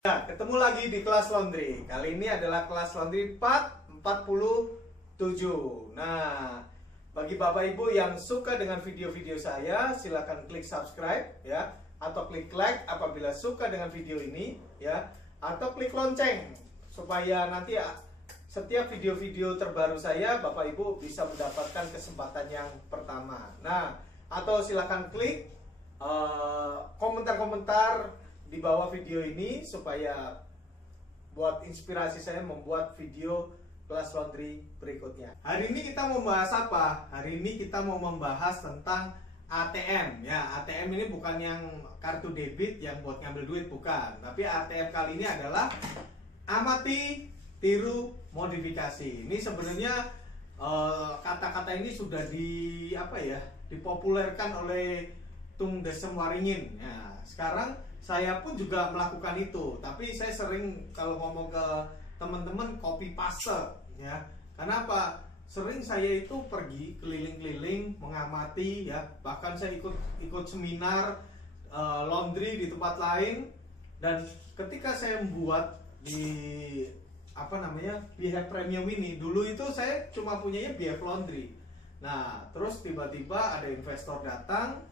Ya, ketemu lagi di kelas laundry. Kali ini adalah kelas laundry part 47. Nah, bagi Bapak Ibu yang suka dengan video-video saya, silakan klik subscribe ya, atau klik like apabila suka dengan video ini ya, atau klik lonceng supaya nanti setiap video-video terbaru saya Bapak Ibu bisa mendapatkan kesempatan yang pertama. Nah, atau silakan klik komentar-komentar di bawah video ini supaya buat inspirasi saya membuat video kelas laundry berikutnya. Hari ini kita mau membahas apa? Hari ini kita mau membahas tentang ATM ya. ATM ini bukan yang kartu debit yang buat ngambil duit, bukan. Tapi ATM kali ini adalah amati, tiru, modifikasi. Ini sebenarnya kata-kata ini sudah dipopulerkan oleh Tung Desem Waringin. Ya, sekarang saya pun juga melakukan itu, tapi saya sering kalau ngomong ke teman-teman copy paste ya. Kenapa? Sering saya itu pergi keliling-keliling mengamati ya, bahkan saya ikut seminar laundry di tempat lain, dan ketika saya membuat di BH Premium ini, dulu itu saya cuma punyanya BF Laundry. Nah, terus tiba-tiba ada investor datang,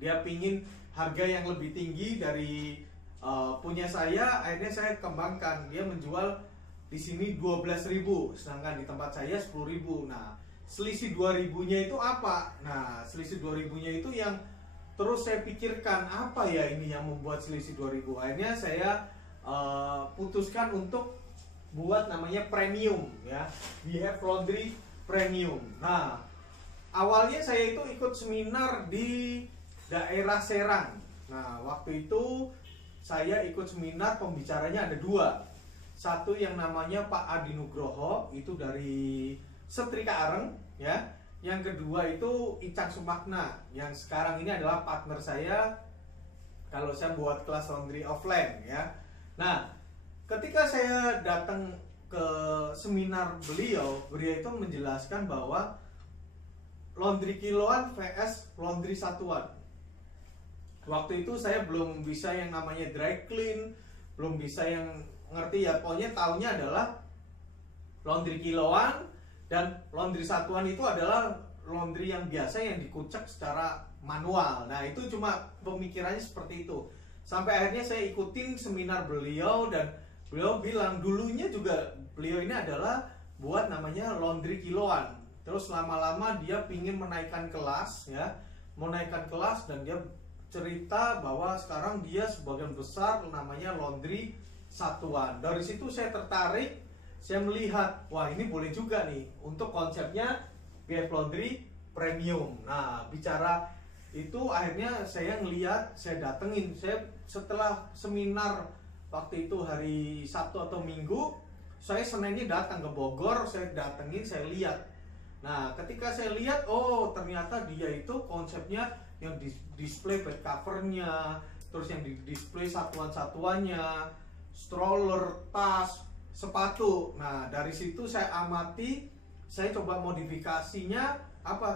dia pingin harga yang lebih tinggi dari punya saya. Akhirnya saya kembangkan, dia menjual di sini 12.000, sedangkan di tempat saya 10.000. Nah, selisih 2.000-nya itu apa? Nah, selisih 2.000-nya itu yang terus saya pikirkan, apa ya ini yang membuat selisih 2.000. Akhirnya saya putuskan untuk buat namanya premium ya, BF Laundry Premium. Nah, awalnya saya itu ikut seminar di daerah Serang. Nah, waktu itu saya ikut seminar, pembicaranya ada dua. Satu yang namanya Pak Adi Nugroho, itu dari Setrika Areng ya. Yang kedua itu Icang Sumakna, yang sekarang ini adalah partner saya kalau saya buat kelas laundry offline ya. Nah, ketika saya datang ke seminar beliau itu menjelaskan bahwa laundry kiloan vs laundry satuan. Waktu itu saya belum bisa yang namanya dry clean, belum bisa yang ngerti ya, pokoknya taunya adalah laundry kiloan dan laundry satuan itu adalah laundry yang biasa yang dikucek secara manual. Nah, itu cuma pemikirannya seperti itu. Sampai akhirnya saya ikutin seminar beliau, dan beliau bilang dulunya juga beliau ini adalah buat namanya laundry kiloan. Terus lama-lama dia pingin menaikkan kelas ya, menaikkan kelas, dan dia cerita bahwa sekarang dia sebagian besar namanya laundry satuan. Dari situ saya tertarik, saya melihat, wah ini boleh juga nih untuk konsepnya BF Laundry Premium. Nah, bicara itu akhirnya saya ngelihat, saya datengin, saya setelah seminar waktu itu hari Sabtu atau Minggu, saya Seninnya datang ke Bogor, saya datengin, saya lihat. Nah, ketika saya lihat, oh ternyata dia itu konsepnya yang display bed covernya, terus yang di display satuan-satuannya, stroller, tas, sepatu. Nah, dari situ saya amati, saya coba modifikasinya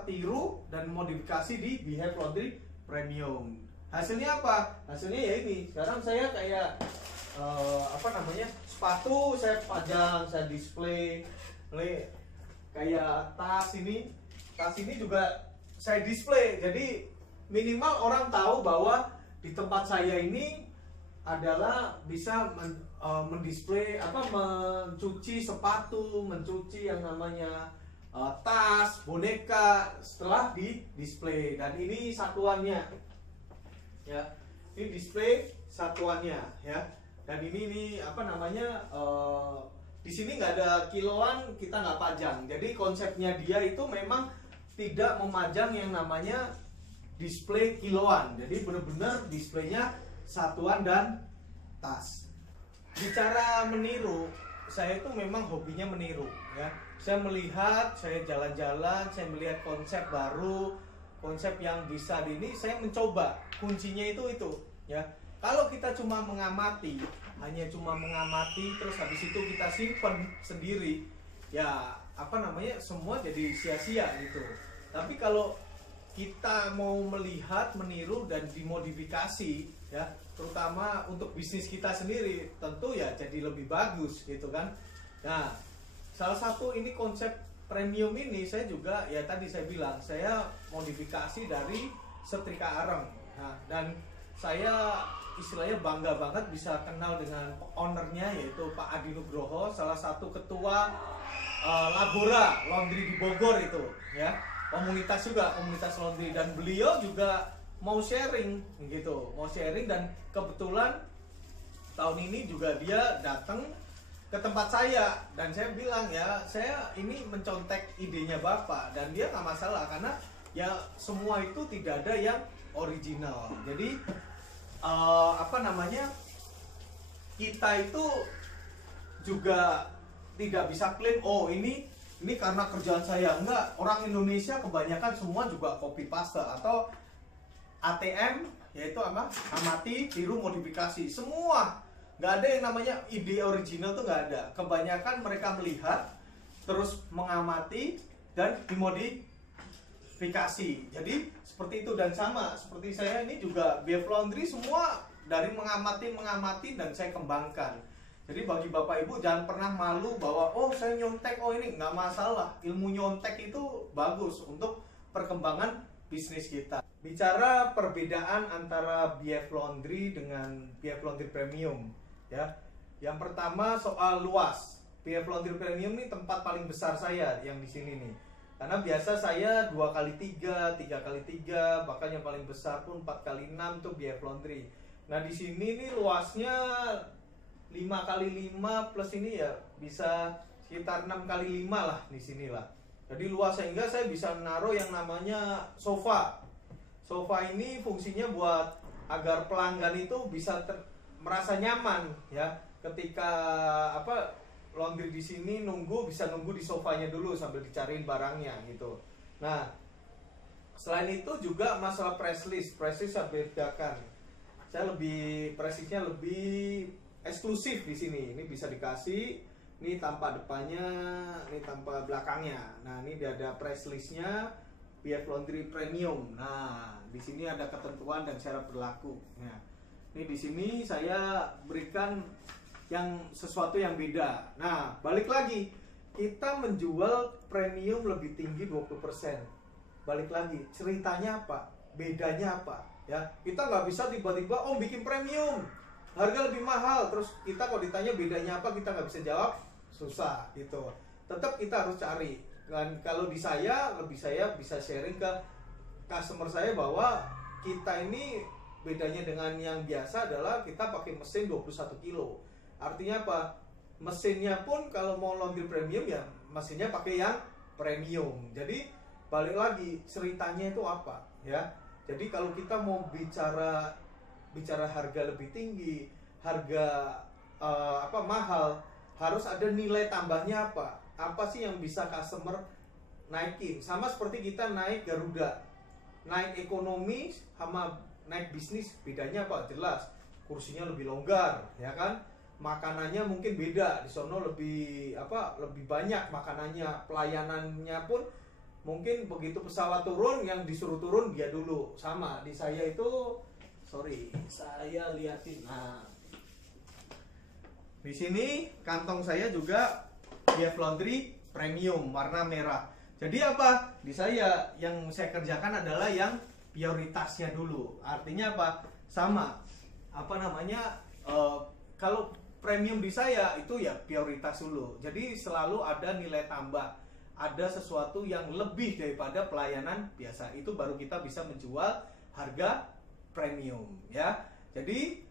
tiru dan modifikasi di BH Laundry Premium. Hasilnya apa? Hasilnya ya ini. Sekarang saya kayak sepatu saya pajang, saya display, kayak tas ini juga saya display. Jadi minimal orang tahu bahwa di tempat saya ini adalah bisa mendisplay mencuci sepatu, mencuci yang namanya tas, boneka setelah di display. Dan ini satuannya ya, ini display satuannya ya. Dan ini di sini nggak ada kiloan, kita nggak pajang. Jadi konsepnya dia itu memang tidak memajang yang namanya display kiloan. Jadi benar-benar displaynya satuan dan tas. Bicara meniru, saya itu memang hobinya meniru ya. Saya melihat, saya jalan-jalan, saya melihat konsep baru, konsep yang bisa ini, saya mencoba. Kuncinya itu ya. Kalau kita cuma mengamati, hanya cuma mengamati terus habis itu kita simpen sendiri, ya semua jadi sia-sia gitu. Tapi kalau kita mau melihat, meniru dan dimodifikasi ya, terutama untuk bisnis kita sendiri, tentu ya jadi lebih bagus gitu kan. Nah, salah satu ini konsep premium ini saya juga ya tadi saya bilang saya modifikasi dari setrika areng. Nah, dan saya istilahnya bangga banget bisa kenal dengan ownernya, yaitu Pak Adi Nugroho, salah satu ketua Labora Laundry di Bogor itu ya, komunitas juga, komunitas laundry, dan beliau juga mau sharing gitu, mau sharing, dan kebetulan tahun ini juga dia datang ke tempat saya dan saya bilang ya saya ini mencontek idenya Bapak, dan dia nggak masalah karena ya semua itu tidak ada yang original. Jadi kita itu juga tidak bisa klaim oh ini karena kerjaan saya. Enggak, orang Indonesia kebanyakan semua juga copy paste atau ATM, yaitu apa? Amati, tiru, modifikasi. Semua, nggak ada yang namanya ide original, tuh nggak ada. Kebanyakan mereka melihat, terus mengamati dan dimodifikasi. Jadi seperti itu, dan sama seperti saya ini juga BF Laundry semua dari mengamati dan saya kembangkan. Jadi bagi Bapak Ibu jangan pernah malu bahwa oh saya nyontek, oh ini nggak masalah. Ilmu nyontek itu bagus untuk perkembangan bisnis kita. Bicara perbedaan antara BF Laundry dengan BF Laundry Premium ya. Yang pertama soal luas. BF Laundry Premium ini tempat paling besar saya yang di sini nih. Karena biasa saya 2x3, 3x3, bahkan yang paling besar pun 4x6 tuh BF Laundry. Nah di sini nih luasnya 5x5 plus ini ya bisa sekitar 6x5 lah di sini lah. Jadi luas sehingga saya bisa menaruh yang namanya sofa. Sofa ini fungsinya buat agar pelanggan itu bisa merasa nyaman ya. Ketika laundry di sini bisa nunggu di sofanya dulu sambil dicariin barangnya gitu. Nah, selain itu juga masalah press list saya bedakan. Saya presisnya lebih eksklusif di sini. Ini bisa dikasih, ini tanpa depannya, ini tanpa belakangnya. Nah, ini ada press listnya BF Laundry Premium. Nah, di sini ada ketentuan dan syarat berlaku. Nah, ini di sini saya berikan sesuatu yang beda. Nah, balik lagi, kita menjual premium lebih tinggi 20%. Balik lagi, ceritanya apa? Bedanya apa? Ya, kita nggak bisa tiba-tiba bikin premium harga lebih mahal, terus kita kalau ditanya bedanya apa kita nggak bisa jawab, susah gitu. Tetap kita harus cari. Dan kalau saya bisa sharing ke customer saya bahwa kita ini bedanya dengan yang biasa adalah kita pakai mesin 21 kilo. Artinya apa? Mesinnya pun kalau mau laundry premium ya mesinnya pakai yang premium. Jadi balik lagi ceritanya itu apa ya? Jadi kalau kita mau bicara harga lebih tinggi, harga mahal, harus ada nilai tambahnya apa? Apa sih yang bisa customer naikin? Sama seperti kita naik Garuda, naik ekonomi sama naik bisnis, bedanya apa? Jelas, kursinya lebih longgar, ya kan? Makanannya mungkin beda, di sono lebih banyak makanannya, pelayanannya pun mungkin begitu pesawat turun, yang disuruh turun dia dulu. Sama di saya itu, saya liatin. Nah, di sini kantong saya juga BF Laundry Premium warna merah. Jadi apa? Di saya yang saya kerjakan adalah yang prioritasnya dulu. Artinya apa? Sama. Kalau premium di saya itu ya prioritas dulu. Jadi selalu ada nilai tambah, ada sesuatu yang lebih daripada pelayanan biasa. Itu baru kita bisa menjual harga premium ya. Jadi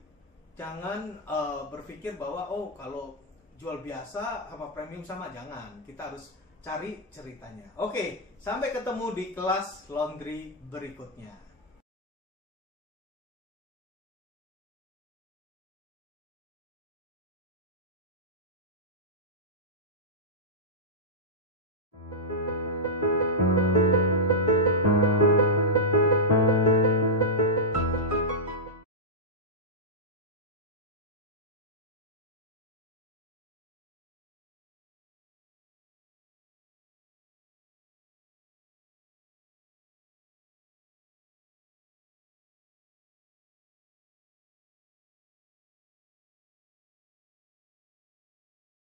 jangan berpikir bahwa kalau jual biasa sama premium sama, jangan. Kita harus cari ceritanya. Oke, sampai ketemu di kelas laundry berikutnya.